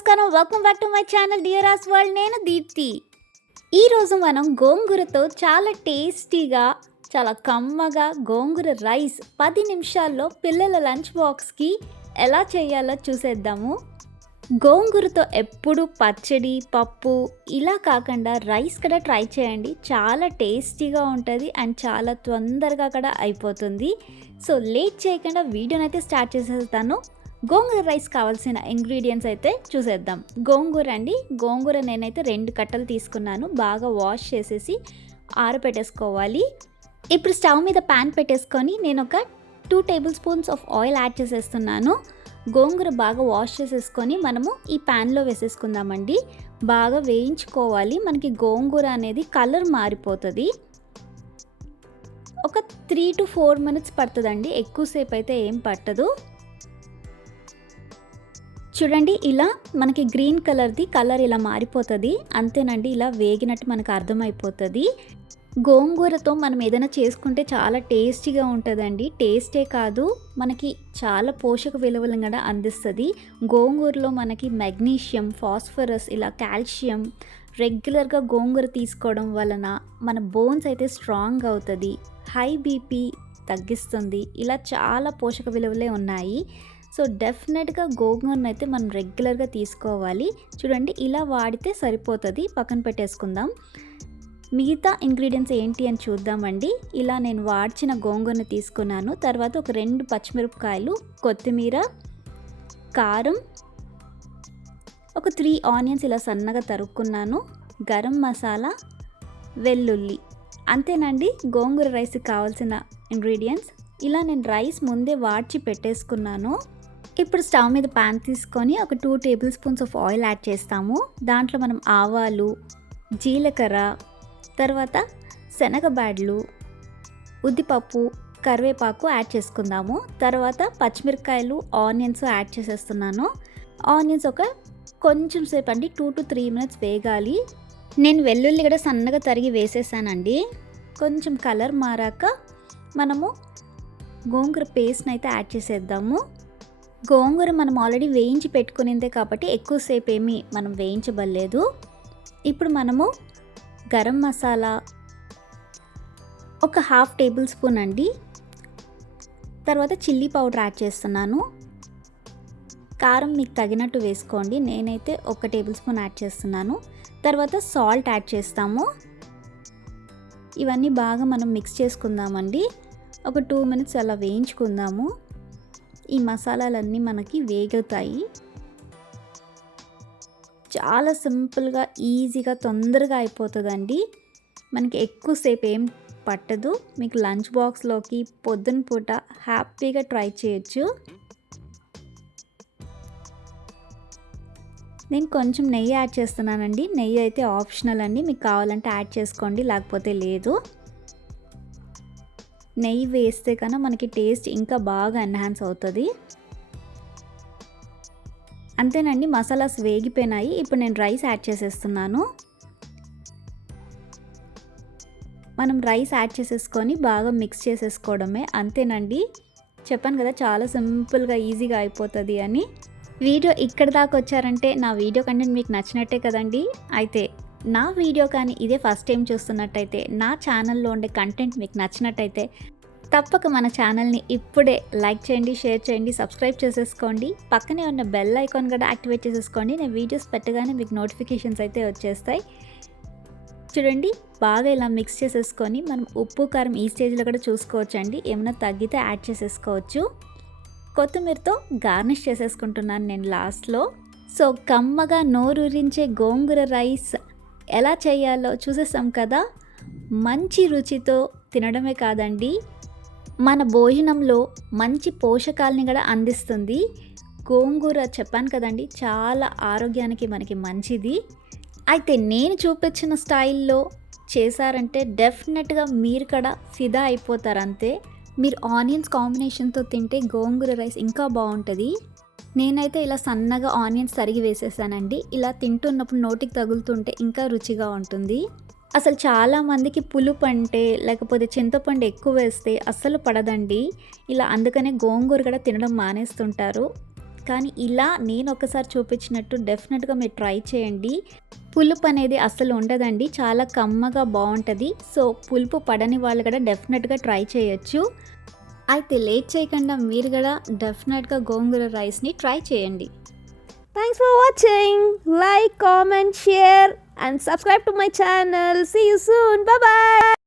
నమస్కారం. Welcome back to my channel Deara's world నేను దీప్తి. ఈరోజు మనం గోంగూరతో చాలా టేస్టీగా చాలా కమ్మగా గోంగూర రైస్ పది నిమిషాల్లో పిల్లల లంచ్ బాక్స్కి ఎలా చేయాలో చూసేద్దాము. గోంగూరతో ఎప్పుడు పచ్చడి పప్పు ఇలా కాకుండా రైస్ కూడా ట్రై చేయండి. చాలా టేస్టీగా ఉంటుంది అండ్ చాలా తొందరగా కూడా అయిపోతుంది. సో లేట్ చేయకుండా వీడియోనైతే స్టార్ట్ చేసేస్తాను. గోంగూర రైస్ కావాల్సిన ఇంగ్రీడియంట్స్ అయితే చూసేద్దాం. గోంగూర అండి. గోంగూర నేనైతే రెండు కట్టలు తీసుకున్నాను. బాగా వాష్ చేసేసి ఆరబెట్టేసుకోవాలి ఇప్పుడు స్టవ్ మీద ప్యాన్ పెట్టేసుకొని నేను ఒక two tablespoons of oil add చేసేస్తున్నాను. గోంగూర బాగా వాష్ చేసేసుకొని మనము ఈ ప్యాన్లో వేసేసుకుందామండి. బాగా వేయించుకోవాలి. మనకి గోంగూర అనేది కలర్ మారిపోతుంది. ఒక త్రీ టు ఫోర్ మినిట్స్ పడుతుందండి. ఎక్కువసేపు అయితే ఏం పట్టదు. చూడండి ఇలా మనకి గ్రీన్ కలర్ది కలర్ ఇలా మారిపోతుంది. అంతేనండి ఇలా వేగినట్టు మనకు అర్థమైపోతుంది. గోంగూరతో మనం ఏదైనా చేసుకుంటే చాలా టేస్టీగా ఉంటుందండి. టేస్టే కాదు మనకి చాలా పోషక విలువలను కూడా అందిస్తుంది. గోంగూరలో మనకి మెగ్నీషియం ఫాస్ఫరస్ ఇలా కాల్షియం రెగ్యులర్గా గోంగూర తీసుకోవడం వలన మన బోన్స్ అయితే స్ట్రాంగ్ అవుతుంది. హై బీపీ తగ్గిస్తుంది. ఇలా చాలా పోషక విలువలే ఉన్నాయి. సో డెఫినెట్గా గోంగూరను అయితే మనం రెగ్యులర్గా తీసుకోవాలి. చూడండి ఇలా వాడితే సరిపోతుంది. పక్కన పెట్టేసుకుందాం. మిగతా ఇంగ్రీడియంట్స్ ఏంటి అని చూద్దామండి. ఇలా నేను వాడ్చిన గోంగూరను తీసుకున్నాను. తర్వాత ఒక రెండు పచ్చిమిరపకాయలు కొత్తిమీర కారం ఒక త్రీ ఆనియన్స్ ఇలా సన్నగా తరుక్కున్నాను. గరం మసాలా వెల్లుల్లి. అంతేనండి గోంగూర రైస్కి కావాల్సిన ఇంగ్రీడియంట్స్. ఇలా నేను రైస్ ముందే వాడ్చి పెట్టేసుకున్నాను. ఇప్పుడు స్టవ్ మీద ప్యాన్ తీసుకొని ఒక two tablespoons of oil add చేస్తాము. దాంట్లో మనం ఆవాలు జీలకర్ర తర్వాత శనగబ్యాడ్లు ఉద్దిపప్పు కరివేపాకు యాడ్ చేసుకుందాము. తర్వాత పచ్చిమిరపకాయలు ఆనియన్స్ యాడ్ చేసేస్తున్నాను. ఆనియన్స్ ఒక కొంచెం సేపు అండి టూ టు త్రీ మినిట్స్ వేగాలి. నేను వెల్లుల్లి కూడా సన్నగా తరిగి వేసేసానండి. కొంచెం కలర్ మారాక మనము గోంగూర పేస్ట్ని అయితే యాడ్ చేసేద్దాము. గోంగూర మనం ఆల్రెడీ వేయించి పెట్టుకునిందే కాబట్టి ఎక్కువసేపు ఏమీ మనం వేయించబడలేదు. ఇప్పుడు మనము గరం మసాలా ఒక హాఫ్ టేబుల్ స్పూన్ అండి. తర్వాత చిల్లీ పౌడర్ యాడ్ చేస్తున్నాను. కారం మీకు తగినట్టు వేసుకోండి. నేనైతే ఒక టేబుల్ స్పూన్ యాడ్ చేస్తున్నాను. తర్వాత సాల్ట్ యాడ్ చేస్తాము. ఇవన్నీ బాగా మనం మిక్స్ చేసుకుందామండి. ఒక టూ మినిట్స్ అలా వేయించుకుందాము. ఈ మసాలాలన్నీ మనకి వేగుతాయి. చాలా సింపుల్గా ఈజీగా తొందరగా అయిపోతుందండి. మనకి ఎక్కువసేపు ఏం పట్టదు. మీకు లంచ్ బాక్స్లోకి పొద్దున పూట హ్యాపీగా ట్రై చేయొచ్చు. నేను కొంచెం నెయ్యి యాడ్ చేస్తున్నానండి. నెయ్యి అయితే ఆప్షనల్ అండి. మీకు కావాలంటే యాడ్ చేసుకోండి లేకపోతే లేదు. నెయ్యి వేస్తే కన్నా మనకి టేస్ట్ ఇంకా బాగా ఎన్హాన్స్ అవుతుంది. అంతేనండి మసాలాస్ వేగిపోయినాయి. ఇప్పుడు నేను రైస్ యాడ్ చేసేస్తున్నాను. మనం రైస్ యాడ్ చేసేసుకొని బాగా మిక్స్ చేసేసుకోవడమే. అంతేనండి చెప్పాను కదా చాలా సింపుల్గా ఈజీగా అయిపోతుంది అని. వీడియో ఇక్కడ దాకా వచ్చారంటే నా వీడియో కంటెంట్ మీకు నచ్చినట్టే కదండి. అయితే నా వీడియో కానీ ఇదే ఫస్ట్ టైం చూస్తున్నట్టయితే నా ఛానల్లో ఉండే కంటెంట్ మీకు నచ్చినట్టయితే తప్పక మన ఛానల్ని ఇప్పుడే లైక్ చేయండి షేర్ చేయండి సబ్స్క్రైబ్ చేసేసుకోండి. పక్కనే ఉన్న బెల్ ఐకాన్ కూడా యాక్టివేట్ చేసేసుకోండి. నేను వీడియోస్ పెట్టగానే మీకు నోటిఫికేషన్స్ అయితే వచ్చేస్తాయి. చూడండి బాగా ఇలా మిక్స్ చేసేసుకొని మనం ఉప్పు కారం ఈ స్టేజ్లో కూడా చూసుకోవచ్చండి. ఏమైనా తగ్గితే యాడ్ చేసేసుకోవచ్చు. కొత్తిమీరతో గార్నిష్ చేసేసుకుంటున్నాను నేను లాస్ట్లో. సో కమ్మగా నోరూరించే గోంగూర రైస్ ఎలా చేయాలో చూసేసాం కదా. మంచి రుచితో తినడమే కాదండి. మన భోజనంలో మంచి పోషకాలని కూడా అందిస్తుంది. గోంగూర చెప్పాను కదండి చాలా ఆరోగ్యానికి మనకి మంచిది. అయితే నేను చూపించిన స్టైల్లో చేశారంటే డెఫినెట్గా మీరు కూడా ఫిదా అయిపోతారు అంతే. మీరు ఆనియన్స్ కాంబినేషన్తో తింటే గోంగూర రైస్ ఇంకా బాగుంటుంది. నేనైతే ఇలా సన్నగా ఆనియన్స్ తరిగి వేసేసానండి. ఇలా తింటున్నప్పుడు నోటికి తగులుతుంటే ఇంకా రుచిగా ఉంటుంది. అసలు చాలామందికి పులుపు అంటే లేకపోతే చింతపండు ఎక్కువ వేస్తే అస్సలు పడదండి. ఇలా అందుకనే గోంగూర కూడా తినడం మానేస్తుంటారు. కానీ ఇలా నేను ఒకసారి చూపించినట్టు డెఫినెట్గా మీరు ట్రై చేయండి. పులుపు అనేది అస్సలు ఉండదండి. చాలా కమ్మగా బాగుంటుంది. సో పులుపు పడని వాళ్ళు కూడా డెఫినెట్గా ట్రై చేయొచ్చు. అయితే లేట్ చేయకుండా మీరు కూడా డెఫినెట్గా గోంగూర రైస్ని ట్రై చేయండి. Thanks for watching like comment share and subscribe to my channel see you soon bye